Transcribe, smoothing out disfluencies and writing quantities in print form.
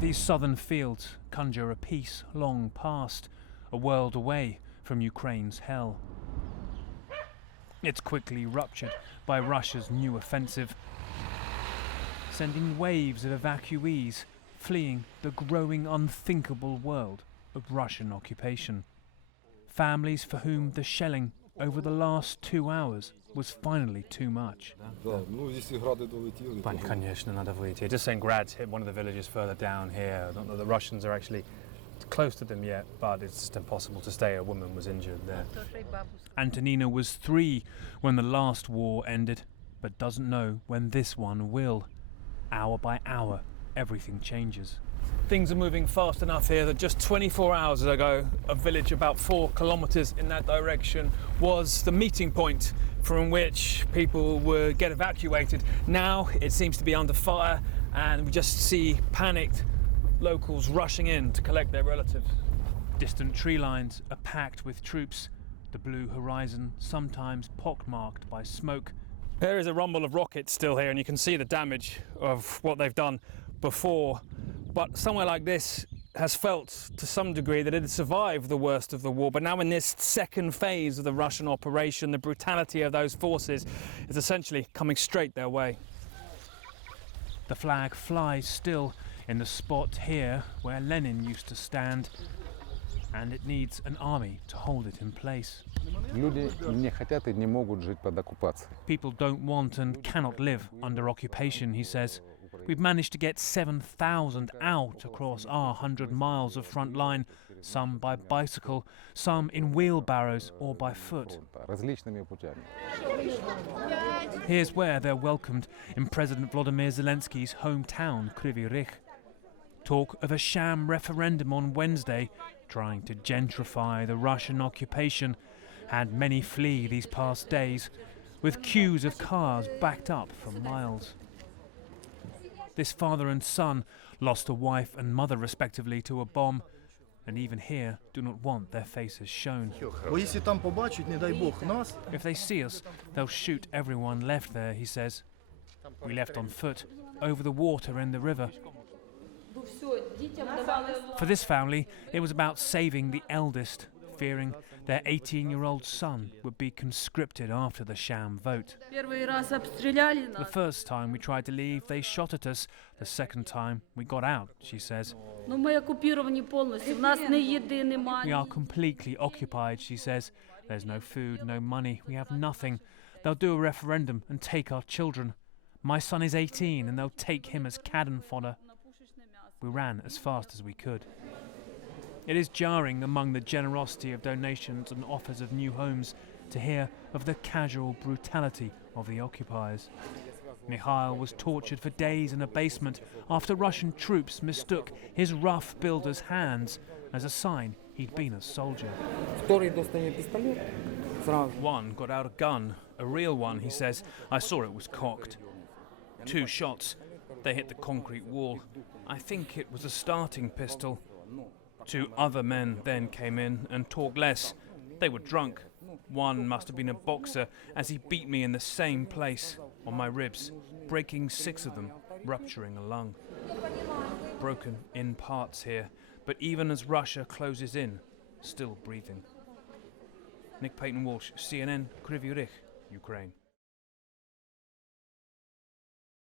These southern fields conjure a peace long past, a world away from Ukraine's hell. It's quickly ruptured by Russia's new offensive, sending waves of evacuees fleeing the growing unthinkable world of Russian occupation. Families for whom the shelling over the last 2 hours was finally too much. Just saying grads hit one of the villages further down here. I don't know the Russians are actually close to them yet, but it's just impossible to stay. A woman was injured there. Antonina was 3 when the last war ended, but doesn't know when this one will. Hour by hour, everything changes. Things are moving fast enough here that just 24 hours ago, a village about 4 kilometres in that direction was the meeting point from which people would get evacuated. Now it seems to be under fire, and we just see panicked locals rushing in to collect their relatives. Distant tree lines are packed with troops, the blue horizon sometimes pockmarked by smoke. There is a rumble of rockets still here, and you can see the damage of what they've done before. But somewhere like this has felt to some degree that it had survived the worst of the war. But now in this second phase of the Russian operation, the brutality of those forces is essentially coming straight their way. The flag flies still in the spot here where Lenin used to stand, and it needs an army to hold it in place. People don't want and cannot live under occupation, he says. We've managed to get 7,000 out across our 100 miles of front line, some by bicycle, some in wheelbarrows or by foot. Here's where they're welcomed in President Volodymyr Zelensky's hometown, Kryvyi Rih. Talk of a sham referendum on Wednesday, trying to gentrify the Russian occupation, had many flee these past days, with queues of cars backed up for miles. This father and son lost a wife and mother respectively to a bomb, and even here do not want their faces shown. If they see us, they'll shoot everyone left there, he says. We left on foot, over the water in the river. For this family, it was about saving the eldest, fearing their 18-year-old son would be conscripted after the sham vote. The first time we tried to leave, they shot at us. The second time, we got out, she says. We are completely occupied, she says. There's no food, no money, we have nothing. They'll do a referendum and take our children. My son is 18 and they'll take him as cannon fodder. We ran as fast as we could. It is jarring among the generosity of donations and offers of new homes to hear of the casual brutality of the occupiers. Mikhail was tortured for days in a basement after Russian troops mistook his rough builder's hands as a sign he'd been a soldier. One got out a gun, a real one, he says. I saw it was cocked. 2 shots. They hit the concrete wall. I think it was a starting pistol. 2 other men then came in and talked less. They were drunk. One must have been a boxer, as he beat me in the same place, on my ribs, breaking 6 of them, rupturing a lung. Broken in parts here, but even as Russia closes in, still breathing. Nick Paton Walsh, CNN, Kryvyi Rih, Ukraine.